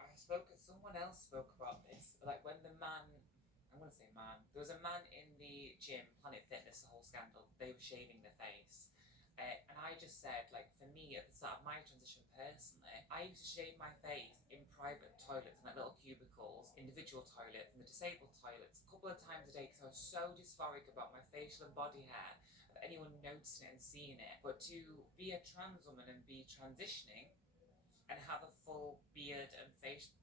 someone else spoke about this. Like when the man, I'm going to say man, there was a man in the gym, Planet Fitness, the whole scandal, they were shaving their face. And I just said, like, for me, at the start of my transition personally, I used to shave my face in private toilets, in like little cubicles, individual toilets, and the disabled toilets, a couple of times a day because I was so dysphoric about my facial and body hair of anyone noticing it and seeing it. But to be a trans woman and be transitioning and have a full beard and facial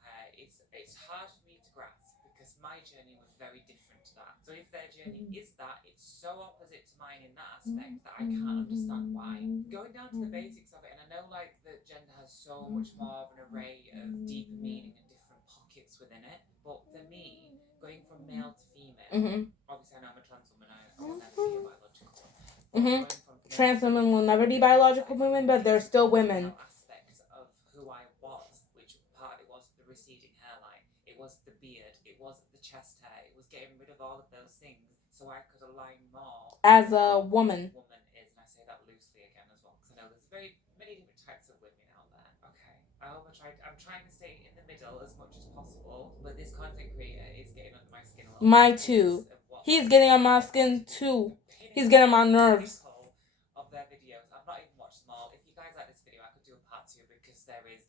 hair, it's hard for me to grasp because my journey was very different to that. So if their journey is that, it's so opposite to mine in that aspect that I can't understand why. Going down to the basics of it, and I know like that gender has so much more of an array of deeper meaning and different pockets within it, but for me, going from male to female, obviously I know I'm a trans woman, I will never be a biological. Trans women will never be biological women, but they're still women. Aspects of who I was, which part of it was the receding hairline, it was the beard, it was the chest hair, it was getting rid of all of those things so I could align more as a woman. Woman is, and I say that loosely again as well, because I know there's very many different types of women out there. Okay, I'm trying to stay in the middle as much as possible, but this content creator is getting under my skin a little. My too. He's getting on my skin too. He's getting on my nerves. Of their videos, I've not even watched them all. If you guys like this video, I could do a part 2 because there is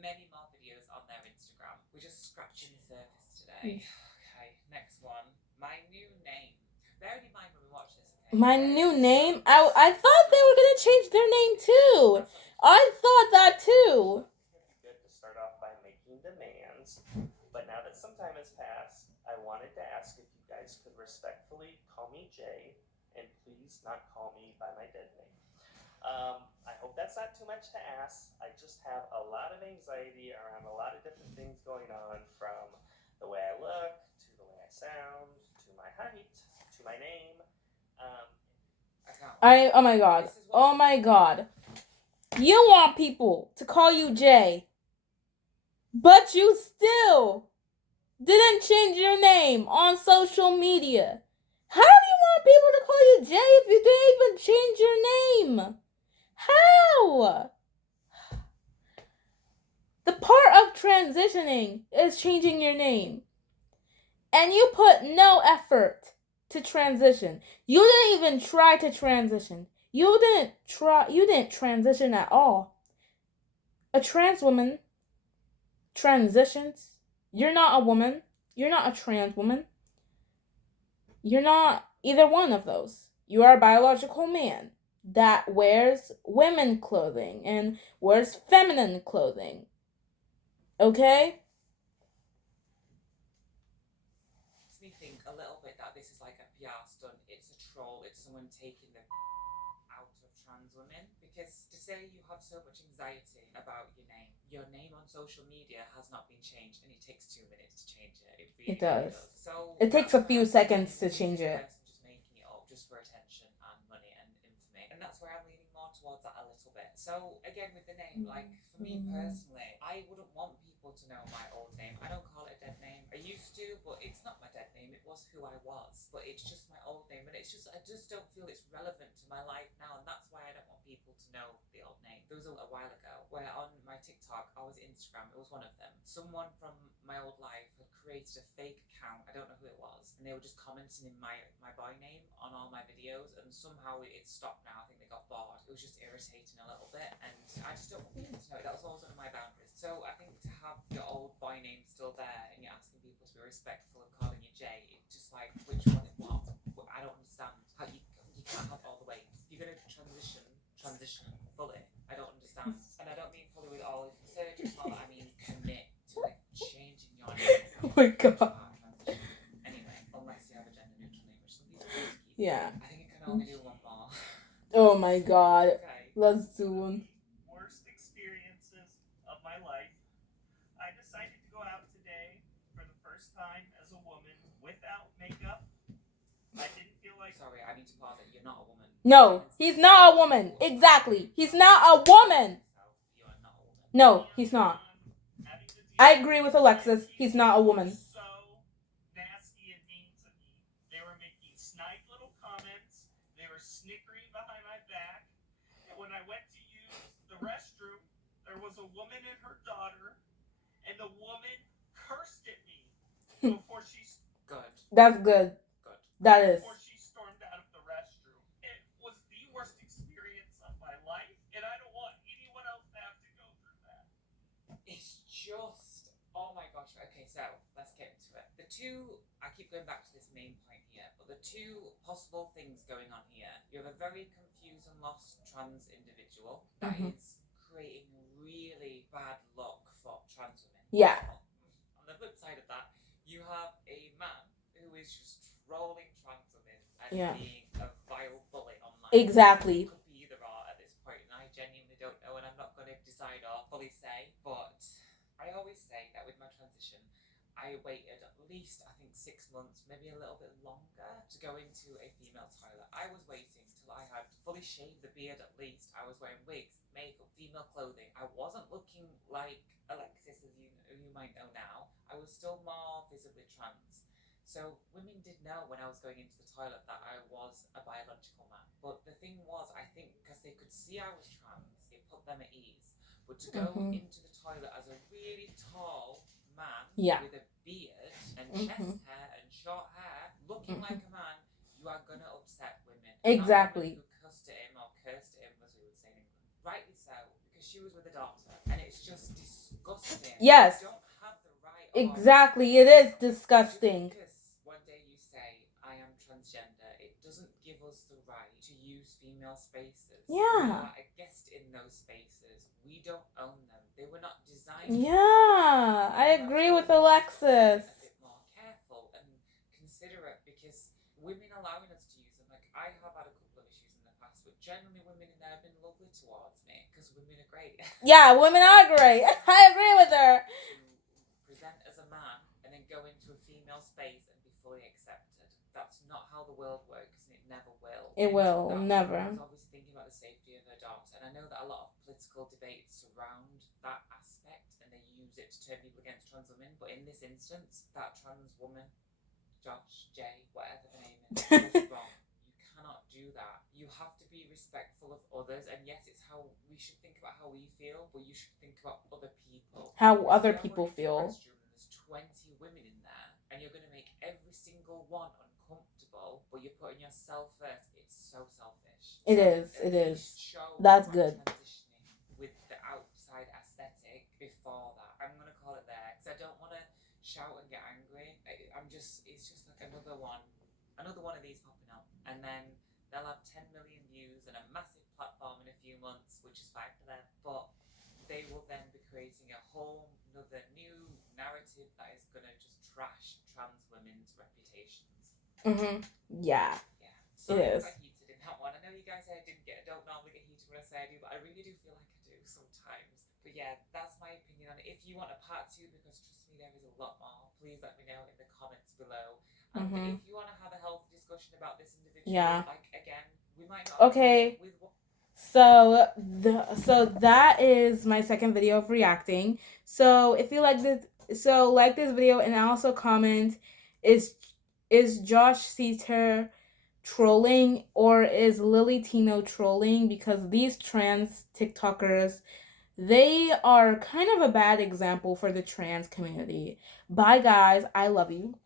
many more videos on their Instagram. We're just scratching the surface today. Okay, next one. My new name. Bearing in mind when we watch this. Okay, my new name? I thought they were gonna change their name too. I thought that too. It'd be good to start off by making demands, but now that some time has passed, I wanted to ask if you guys could respectfully call me Jay, and please not call me by my dead name. I hope that's not too much to ask. I just have a lot of anxiety around a lot of different things going on, from the way I look, to the way I sound, to my height, to my name. Oh my god. Oh my god. You want people to call you Jay, but you still didn't change your name on social media. How do you want people to call you Jay if you didn't even change your name? How? The part of transitioning is changing your name. And you put no effort to transition. You didn't even try to transition. You didn't transition at all. A trans woman transitions. You're not a woman. You're not a trans woman. You're not either one of those. You are a biological man that wears women clothing and wears feminine clothing. Okay? Makes me think a little bit that this is like a PR stunt. It's a troll. It's someone taking the out of trans women. Because to say you have so much anxiety about your name on social media has not been changed, and it takes 2 minutes to change it. It really does. So it takes a few seconds to change it. Just making it up just for attention and money and infamy, and that's where I'm leaning more towards that a little bit. So again, with the name, like for me personally, I wouldn't want people to know my old name. I don't call it a dead name. I used to, but it's not my dead name. It was who I was, but it's just my old name, and I just don't feel it's relevant to my life now, and that's why I don't want people to know the old name. There was a while ago where on my TikTok, or was Instagram, it was one of them, someone from my old life had created a fake account, I don't know who it was, and they were just commenting in my boy name on all my videos, and somehow it stopped now. I think they got bored. It was just irritating a little bit, and I just don't want people to know it. That was always one of my boundaries. So I think to have your old boy name still there, and you're asking people to be respectful of calling you Jay, it's just like, which one it was? I don't understand how you can't have all the ways. You're going to transition fully. I don't understand. And I don't mean fully with all of the surgery, all that. I mean commit to like changing your name. Oh my god. Anyway, unless you have a gender neutral name, which some people keep. Yeah. I think it can only do one more. Oh my god. Okay. Let's do one. Worst experiences of my life. I decided to go out today for the first time as a woman without makeup. I didn't feel like... Sorry, I need to pause it. You're not a woman. No, he's not a woman. Exactly. He's not a woman. You are not a woman. No, he's not. I agree with Alexis. He's not a woman. So nasty and mean to me. They were like little comments. They were snickering behind my back. And when I went to use the restroom, there was a woman and her daughter, and the woman cursed at me before she Good. That's good. Good. That is. before she stormed out of the restroom. It was the worst experience of my life, and I don't want anyone else to have to go through that. It's just, oh my gosh. Okay, so let's get into it. I keep going back to this main point here, but the two possible things going on here. You have a very confused and lost trans individual that is creating really bad luck for trans women. Yeah. On the flip side of that, you have a man who is just trolling trans women and being a vile bully online. Exactly. It could be either or at this point, and I genuinely don't know, and I'm not going to decide or fully say, but I always say that with my transition, I waited at least, I think, 6 months, maybe a little bit longer, to go into a female toilet. I was waiting till I had fully shaved the beard at least. I was wearing wigs, makeup, female clothing. I wasn't looking like Alexis, as you might know now. I was still more visibly trans. So women did know when I was going into the toilet that I was a biological man. But the thing was, I think, because they could see I was trans, it put them at ease. But to go into the toilet as a really tall man with a beard and chest hair and short hair, looking like a man, you are going to upset women. Exactly. Who cussed at him, or cursed at him, as we would say in England. Rightly so, because she was with a daughter, and it's just disgusting. Yes. You don't have the right. Exactly, it is disgusting. Because one day you say, I am transgender, it doesn't give us the right to use female spaces. Yeah. We are a guest in those spaces. We don't own them. They were not designed. Yeah, I agree with Alexis. A bit more careful and considerate, because women allowing us to use them, like I have had a couple of issues in the past, but generally women in there have been lovely towards me, because women are great. Yeah, women are great. I agree with her. To present as a man and then go into a female space and be fully accepted. That's not how the world works, and it never will. It will, never. I was obviously thinking about the safety of her daughter, and I know that a lot of political debates surround that aspect, and they use it to turn people against trans women, but in this instance, that trans woman, Josh, Jay, whatever the name is, was wrong. You cannot do that. You have to be respectful of others, and yes, it's how we should think about how we feel, but you should think about other people. How other If you're people going into a feel. restroom and there's 20 women in there, and you're going to make every single one uncomfortable, but you're putting yourself first, it's so selfish. It is, it is. That's good. Transitioning with the outside aesthetic before that. I'm going to call it there, because I don't want to shout and get angry. It's just like another one of these popping up, and then they'll have 10 million views and a massive platform in a few months, which is fine for them, but they will then be creating a whole another new narrative that is going to just trash trans women's reputations. Yeah. So It I is. got heated in that one. I know you guys say I don't normally get heated when I say I do, but I really do feel like I do sometimes. But yeah, that's my opinion on it. If you want a part 2, because trust me, there is a lot more, please let me know in the comments below. And if you want to have a healthy discussion about this individual, like again, we might not Okay. agree with what. So that is my second video of reacting. So if you like this, like this video, and also comment, is Josh Seater trolling, or is Lily Tino trolling? Because these trans TikTokers, they are kind of a bad example for the trans community. Bye guys, I love you.